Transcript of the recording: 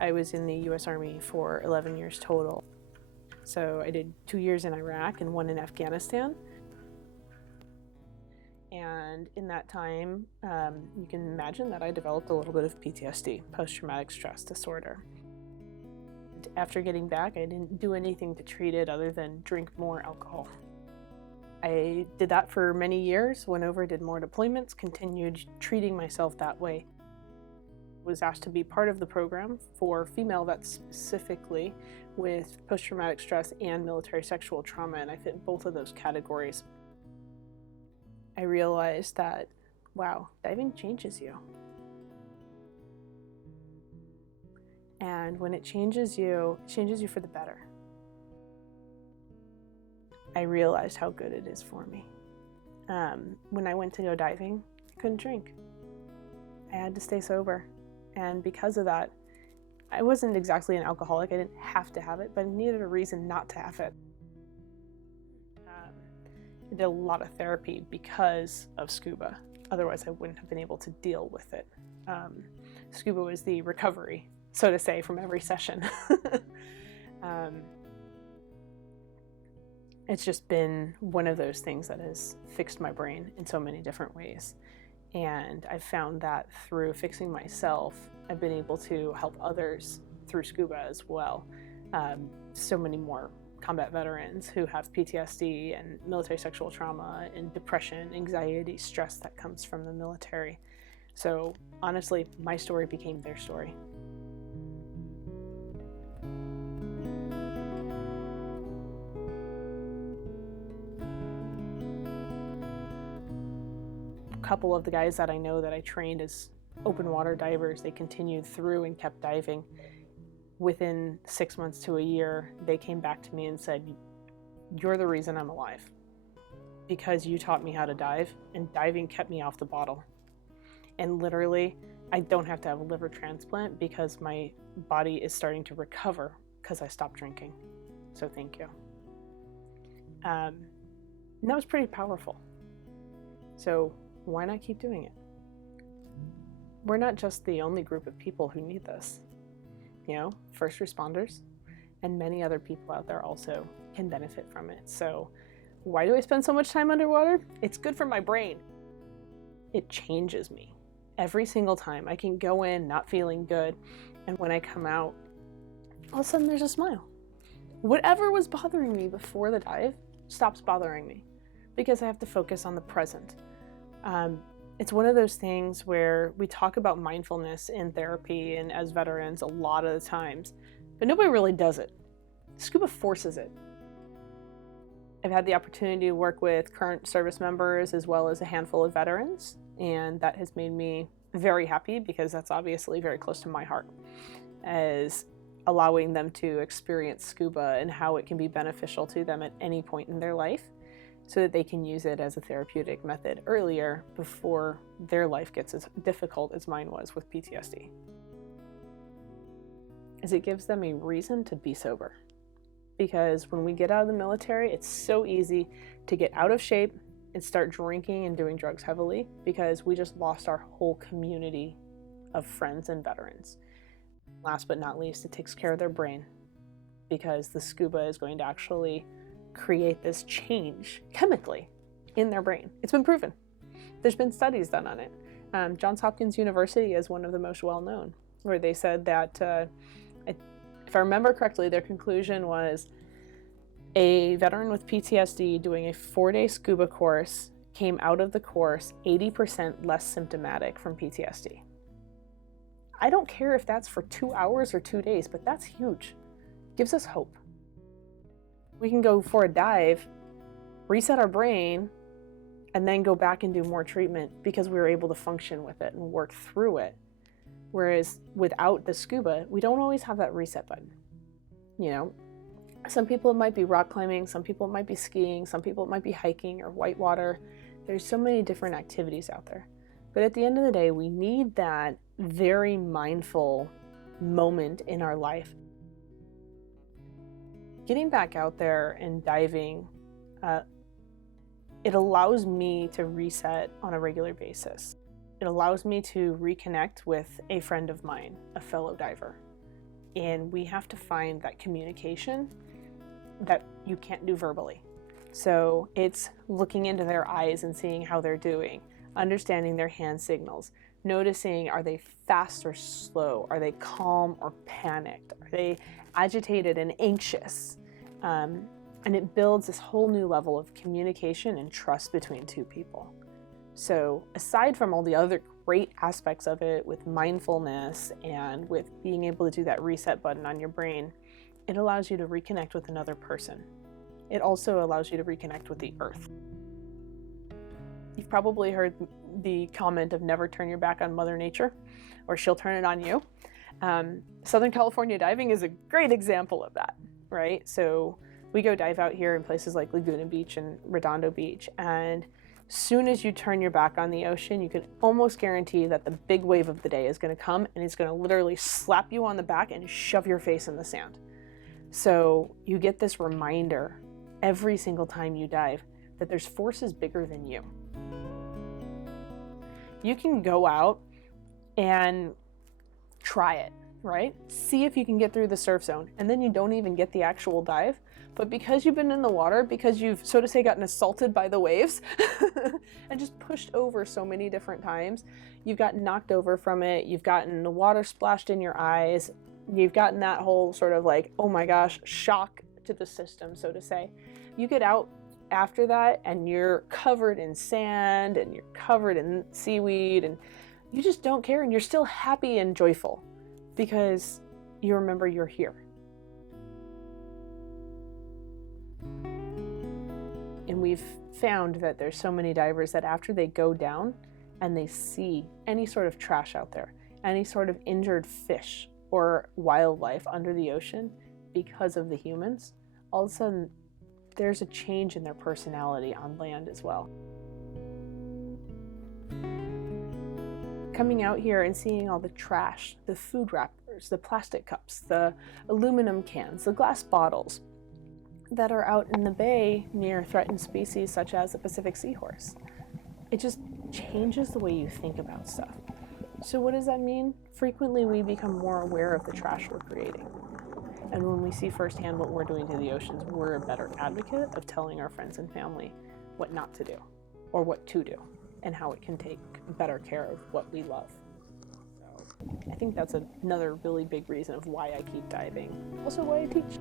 I was in the US Army for 11 years total. So I did 2 years in Iraq and 1 in Afghanistan. And in that time, you can imagine that I developed a little bit of PTSD, post-traumatic stress disorder. After getting back, I didn't do anything to treat it other than drink more alcohol. I did that for many years, went over, did more deployments, continued treating myself that way. Was asked to be part of the program for female vets specifically with post-traumatic stress and military sexual trauma, and I fit both of those categories. I realized that, wow, diving changes you. And when it changes you for the better. I realized how good it is for me. When I went to go diving, I couldn't drink. I had to stay sober. And because of that, I wasn't exactly an alcoholic. I didn't have to have it, but I needed a reason not to have it. I did a lot of therapy because of SCUBA. Otherwise, I wouldn't have been able to deal with it. SCUBA was the recovery, so to say, from every session. It's just been one of those things that has fixed my brain in so many different ways. And I've found that through fixing myself, I've been able to help others through SCUBA as well. So many more combat veterans who have PTSD and military sexual trauma and depression, anxiety, stress that comes from the military. So honestly, my story became their story. A couple of the guys that I know that I trained as open water divers, they continued through and kept diving. Within 6 months to a year, they came back to me and said, "You're the reason I'm alive, because you taught me how to dive, and diving kept me off the bottle. And literally, I don't have to have a liver transplant because my body is starting to recover because I stopped drinking. So thank you." And that was pretty powerful. So why not keep doing it? We're not just the only group of people who need this. You know, first responders and many other people out there also can benefit from it. So why do I spend so much time underwater? It's good for my brain. It changes me. Every single time I can go in not feeling good, and when I come out, all of a sudden there's a smile. Whatever was bothering me before the dive stops bothering me because I have to focus on the present. It's one of those things where we talk about mindfulness in therapy and as veterans a lot of the times, but nobody really does it. SCUBA forces it. I've had the opportunity to work with current service members as well as a handful of veterans, and that has made me very happy because that's obviously very close to my heart, as allowing them to experience SCUBA and how it can be beneficial to them at any point in their life, so that they can use it as a therapeutic method earlier before their life gets as difficult as mine was with PTSD. As it gives them a reason to be sober. Because when we get out of the military, it's so easy to get out of shape and start drinking and doing drugs heavily because we just lost our whole community of friends and veterans. Last but not least, it takes care of their brain because the SCUBA is going to actually create this change chemically in their brain. It's been proven. There's been studies done on it. Johns Hopkins University is one of the most well-known, where they said that, if I remember correctly, their conclusion was a veteran with PTSD doing a 4-day SCUBA course came out of the course 80% less symptomatic from PTSD. I don't care if that's for 2 hours or 2 days, but that's huge. Gives us hope. We can go for a dive, reset our brain, and then go back and do more treatment because we were able to function with it and work through it. Whereas without the SCUBA, we don't always have that reset button. You know, some people it might be rock climbing, some people it might be skiing, some people it might be hiking or whitewater. There's so many different activities out there. But at the end of the day, we need that very mindful moment in our life. Getting back out there and diving, it allows me to reset on a regular basis. It allows me to reconnect with a friend of mine, a fellow diver. And we have to find that communication that you can't do verbally. So it's looking into their eyes and seeing how they're doing, understanding their hand signals, noticing, are they fast or slow? Are they calm or panicked? Are they agitated and anxious? And it builds this whole new level of communication and trust between two people. So aside from all the other great aspects of it with mindfulness and with being able to do that reset button on your brain, it allows you to reconnect with another person. It also allows you to reconnect with the earth. You've probably heard the comment of never turn your back on Mother Nature, or she'll turn it on you. Southern California diving is a great example of that, right? So we go dive out here in places like Laguna Beach and Redondo Beach, and soon as you turn your back on the ocean, you can almost guarantee that the big wave of the day is going to come, and it's going to literally slap you on the back and shove your face in the sand. So you get this reminder every single time you dive that there's forces bigger than you. You can go out and try it, right? See if you can get through the surf zone, and then you don't even get the actual dive. But because you've been in the water, because you've, so to say, gotten assaulted by the waves and just pushed over so many different times, you've gotten knocked over from it, you've gotten the water splashed in your eyes, you've gotten that whole sort of like, oh my gosh, shock to the system, so to say. You get out after that and you're covered in sand and you're covered in seaweed and you just don't care, and you're still happy and joyful because you remember you're here. And we've found that there's so many divers that after they go down and they see any sort of trash out there, any sort of injured fish or wildlife under the ocean because of the humans, all of a sudden there's a change in their personality on land as well. Coming out here and seeing all the trash, the food wrappers, the plastic cups, the aluminum cans, the glass bottles that are out in the bay near threatened species such as the Pacific seahorse. It just changes the way you think about stuff. So what does that mean? Frequently we become more aware of the trash we're creating. And when we see firsthand what we're doing to the oceans, we're a better advocate of telling our friends and family what not to do or what to do and how it can take better care of what we love. So I think that's another really big reason of why I keep diving. Also why I teach.